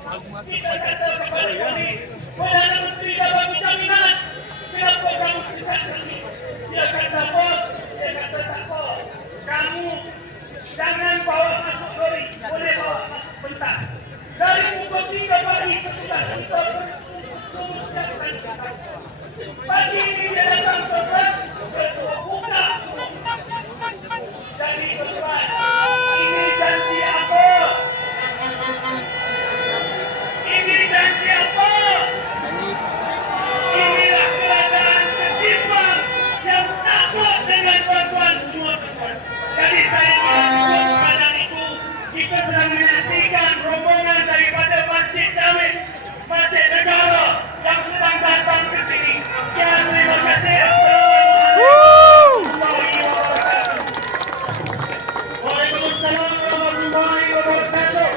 Kita kata kepada kami, Perdana Menteri dah bagi jaminan, kenapa kamu sekat kami? Dia kata bos, dia kata tak bos. Kamu jangan bawa masuk lori, boleh bawa masuk pentas. Dari pukul 3 pagi petugas kita semua siapkan pentas. Pagi ini dia datang tuan, ketua buka semua. Jadi tuan, ini janji apa? Ini janji apa? Inilah kerajaan ketimbang yang takut dengan tuan-tuan semua tuan. Jadi saya mengucapkan keadaan itu, kita sedang menyaksikan rombongan daripada Masjid Jami, Masjid Negara yang sedang datang ke sini. Sekian, terima kasih. Waalaikumsalam warahmatullahi wabarakatuh.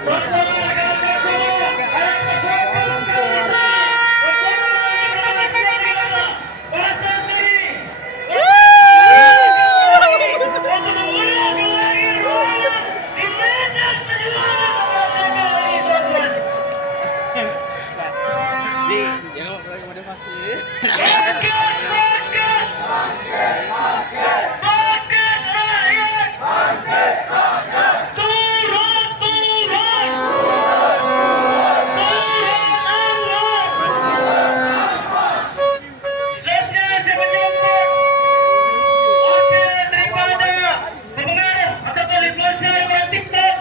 Tuan-tuan rakan-rakan semua, harap berfokus sekali lagi. Tuan-tuan rakan-rakan negara, bahasa sini. Untuk memulakan lagi ruangan di medan perjuangan kemerdekaan ini, tuan-tuan. Jawab lagi motivasi. Bangkit, bangkit. Bangkit rakyat. Turun, turun. Turun Allah. Selesai saya menjemput wakil daripada pengaruh ataupun influencer pada TikTok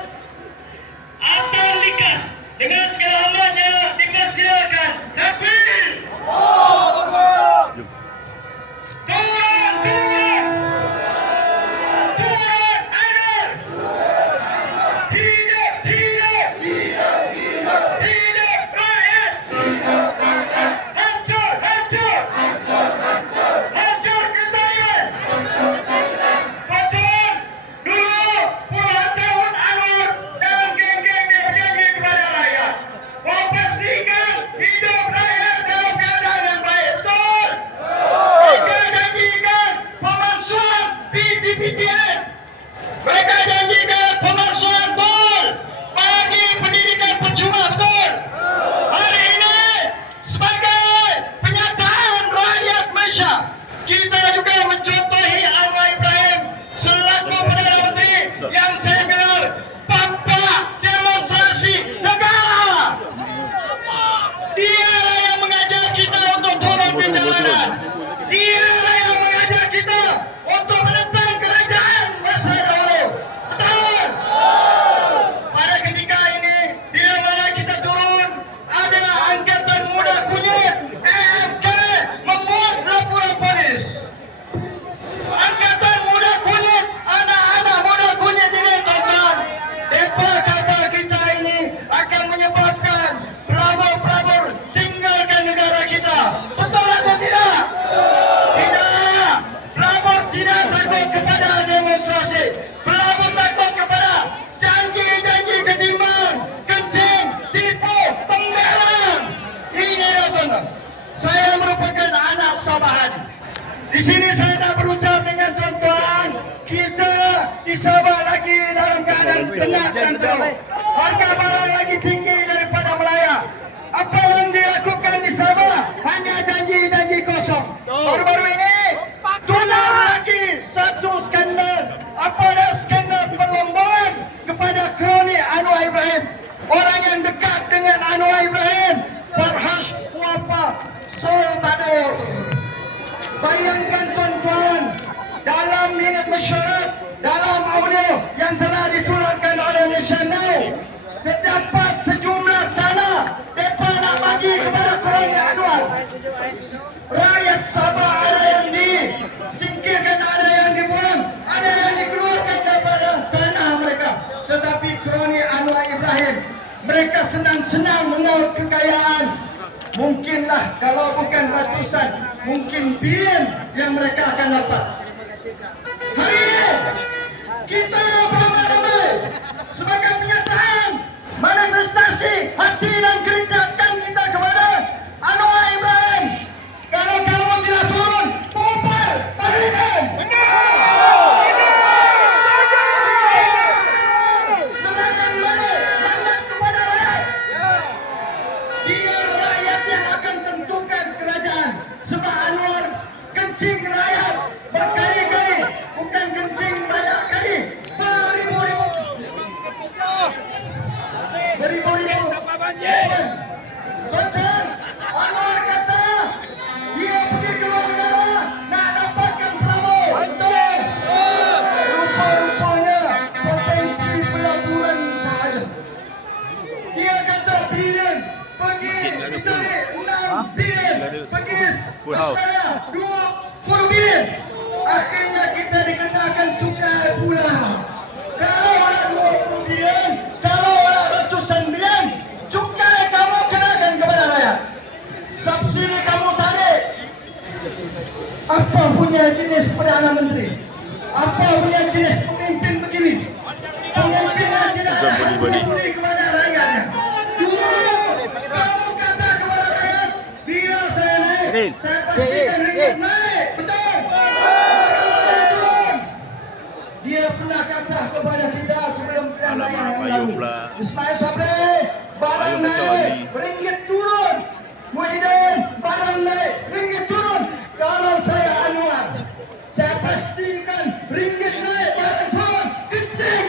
Atar Likas. Dengan segala hormatnya dipersilakan. Takbir. Turun, turun. Turun Anwar. Hidup, hidup. Hidup rakyat. Hancur, hancur. Hancur kezaliman. Tuan-tuan, dulu puluhan tahun Anwar dan geng-geng dia berjanji kepada rakyat. Memastikan hidup rakyat dalam keadaan yang baik. Betul? Mereka janjikan pemalsuan PTPTN. Mereka janjikan pemalsuan tol bagi pendidikan percuma. Betul? Hari ini sebagai penyataan rakyat Malaysia, kita juga mencontohi Anwar Ibrahim selaku Perdana Menteri yang saya gelar Papa Demonstrasi Negara. Dia yang mengajar kita untuk turun di jalanan. Dia yang mengajar kita untuk menentang kerajaan masa dahulu. Betul? Pada ketika ini, bila mana kita turun, ada Angkatan Muda Kunyit AMK membuat laporan polis. Angkatan Muda Kunyit, anak-anak muda kunyit ini, tuan-tuan, mereka kata kita ini akan menyebabkan pelabur-pelabur tinggalkan negara kita. Betul atau tidak? Tidak. Pelabur tidak takut kepada demonstrasi. Pelabur takut kepada janji-janji ketimbang, kencing, tipu, pembelaan. Ini tuan-tuan. Saya merupakan anak Sabahan. Di sini saya nak berucap dengan tuan-tuan, kita di Sabah lagi dalam keadaan tenang dan teruk. Harga barang lagi tinggi daripada Melaya. Apa yang dilakukan di Sabah hanya janji-janji kosong. Baru-baru ini tular lagi satu skandal. Apa ada skandal perlombaan kepada kroni Anwar Ibrahim. Orang yang dekat dengan Anwar Ibrahim, Farhash Wapa Salvador. Bayangkan tuan-tuan, dalam minat mesyuarat, dalam audio yang telah ditularkan oleh Malaysia Now, terdapat sejumlah tanah mereka nak bagi kepada kroni Anwar. Rakyat Sabah ada yang disingkirkan, ada yang dibuang, ada yang dikeluarkan daripada tanah mereka. Tetapi kroni Anwar Ibrahim, mereka senang-senang mengaut kekayaan. Mungkinlah kalau bukan ratusan, mungkin bilion yang mereka akan dapat. Hari ini kita beramai-ramai sebagai penyataan manifestasi hati dan keringakan kita kepada Anwar Ibrahim. Kalau kamu tidak turun, bubar parlimen. Sedangkan mana mandat kepada rakyat Full house. 20 bilion. Akhirnya kita dikenakan cukai pula. Kalau ada 20 bilion, kalau ada ratusan bilion, cukai kamu kenakan kepada rakyat. Subsidi kamu tarik. Apa punya jenis Perdana Menteri? Apa punya jenis pemimpin begini? Pemimpin yang tidak ada hati kepada rakyatnya. Dulu kamu kata kepada rakyat, bila saya naik, saya pastikan ringgit naik. Betul? Bagaimana turun? Dia pernah kata kepada kita sebelum pilihan raya yang lalu. Ismail Sabri, barang naik, ringgit turun. Muhyiddin, barang naik, ringgit turun. Kalau saya Anwar, saya pastikan ringgit naik, barang turun. Kencing!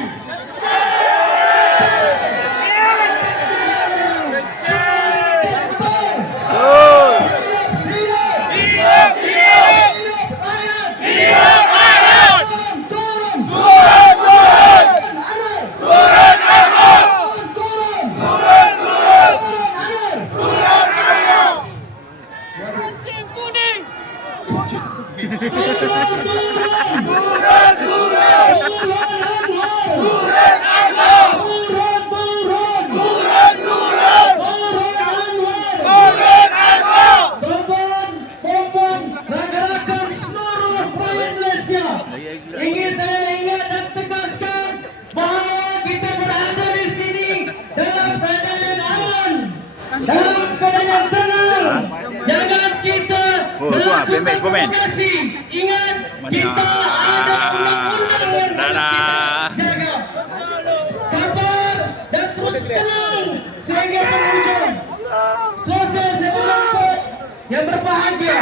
Ingin saya ingat dan tegaskan bahawa kita berada di sini dalam keadaan yang aman, dalam keadaan yang tenang. Jangan kita melakukan provokasi. Ingat, kita ada undang-undang yang harus kita jaga. Sabar dan terus tenang sehingga penghujung. Selesai sebelum yang berbahagia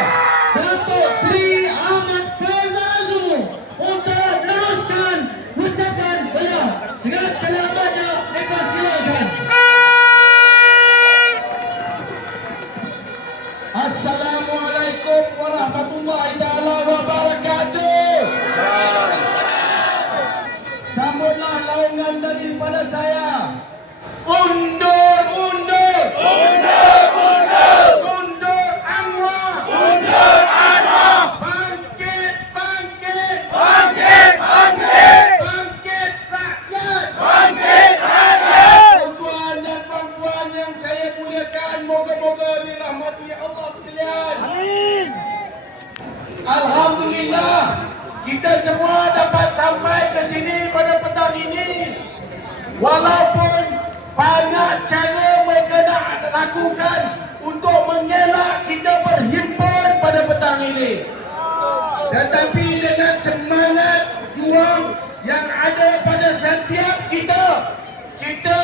Datuk Seri Ahmad Faizal Azumu untuk meneruskan ucapan beliau. Dengan segala banyak mereka silakan. Assalamualaikum warahmatullahi taala wabarakatuh. Sambutlah laungan daripada saya. Undur, undur. Undur, undur. Undur Anwar. Undur Anwar. Bangkit, bangkit. Bangkit, bangkit. Bangkit rakyat. Bangkit rakyat. Tuan-tuan dan puan-puan yang saya muliakan, moga-moga dirahmati Allah sekalian. Amin. Alhamdulillah, kita semua dapat sampai ke sini pada petang ini. Walaupun banyak cara mereka nak lakukan untuk mengelak kita berhimpun pada petang ini, tetapi dengan semangat juang yang ada pada setiap kita, kita